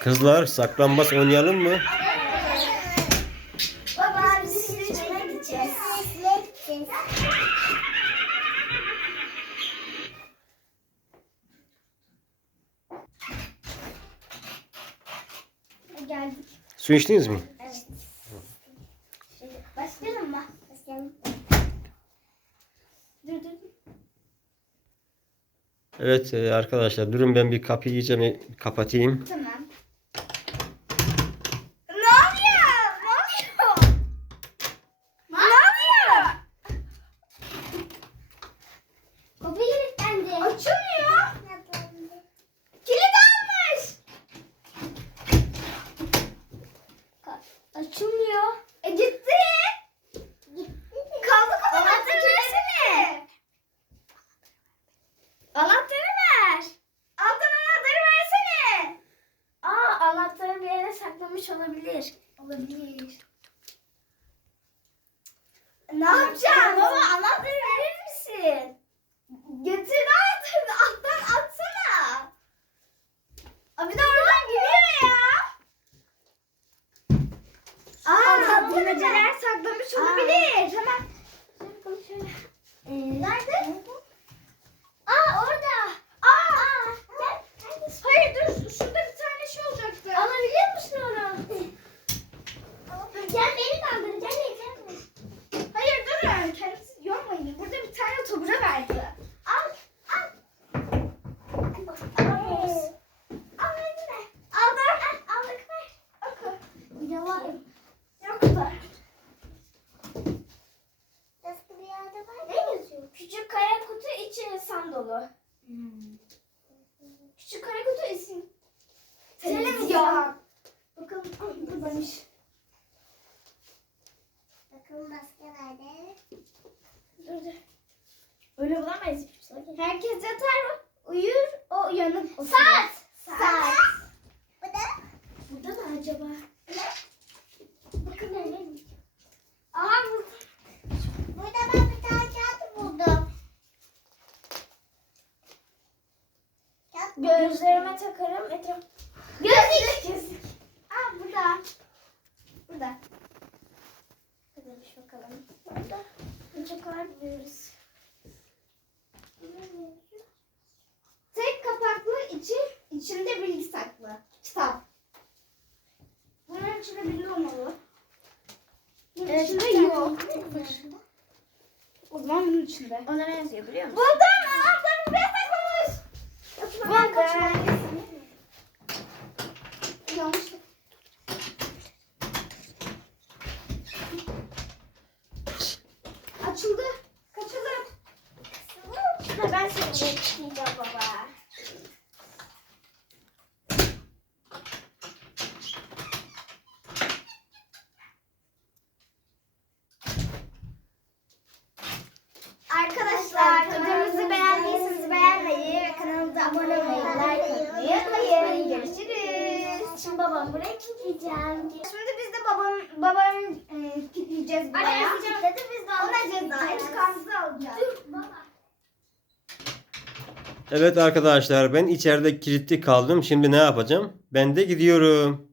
Kızlar saklambaç oynayalım mı? Baba biz şimdi gideceğiz. Geldik. Su içtiniz mi? Evet. Başlayalım mı? Başlayalım. Dur dur. Evet e, arkadaşlar durun ben bir kapıyı iyice bir kapatayım. Tamam. Ne oluyor? Ne oluyor? Ne oluyor? Kapı kilitlendi. Açılmıyor. Kilit almış. Açılmıyor. E gitti. Kaldı kapı. Anahtarı versene. Anahtarı ver. Altın anahtarı versene. Aa anahtarı bir yere saklamış olabilir. Olabilir. Ne yapacağım? Baba anahtarı verir misin? Getir anahtarını alttan atsana. Aa, bir de oradan geliyor ya. Aa, bilmeceler saklamış olabilir. Tamam. Ee, nerede? Aa orada. Aa. Gel. Hayır dur. Şurada bir tane şey Alabiliyor musun onu? Gel beni kaldır. Gel gel. Hayır durun. Kendinizi yormayın. Burada bir tane tobura verdi. Al. Al. Alamıyoruz. Al eline. Aldım. Al, aldık ver. Oku. Var. Yok da. Başka bir yerde var Ne yazıyor? Küçük kara kutu içi insan dolu. Küçük kara kutu isim. Bakalım ah, buradaymış. Bakalım başka nerede? Dur dur. Öyle bulamayız şey. Herkes yatar mı? Uyur, o uyanık. Saat. Saat. Bu da Burada mı acaba? Bakın nerede? Burada. burada ben bir tane kağıt buldum. Gözlerime takarım. Etraf. Gözlük. Gözlük. Aa burada. Burada. Neredeymiş bakalım. Burada. Kadar buluyoruz. Tek kapaklı içi, içinde bilgi saklı. Kitap. Bunun içinde bilgi olmalı. Bunun içinde yok. O zaman bunun içinde. Ona ne yazıyor biliyor musun? Buldum! Anahtarı buraya saklamış. Ben kaçırdım. Abone olmayı, like atmayı unutmayın. Görüşürüz. Şimdi babam buraya kilitleyeceğim. Şimdi biz de babam babam e, kilitleyeceğiz buraya. Anne kilitledi biz de Ona ceza intikamımızı alacağız. Evet arkadaşlar ben içeride kilitli kaldım. Şimdi ne yapacağım? Ben de gidiyorum.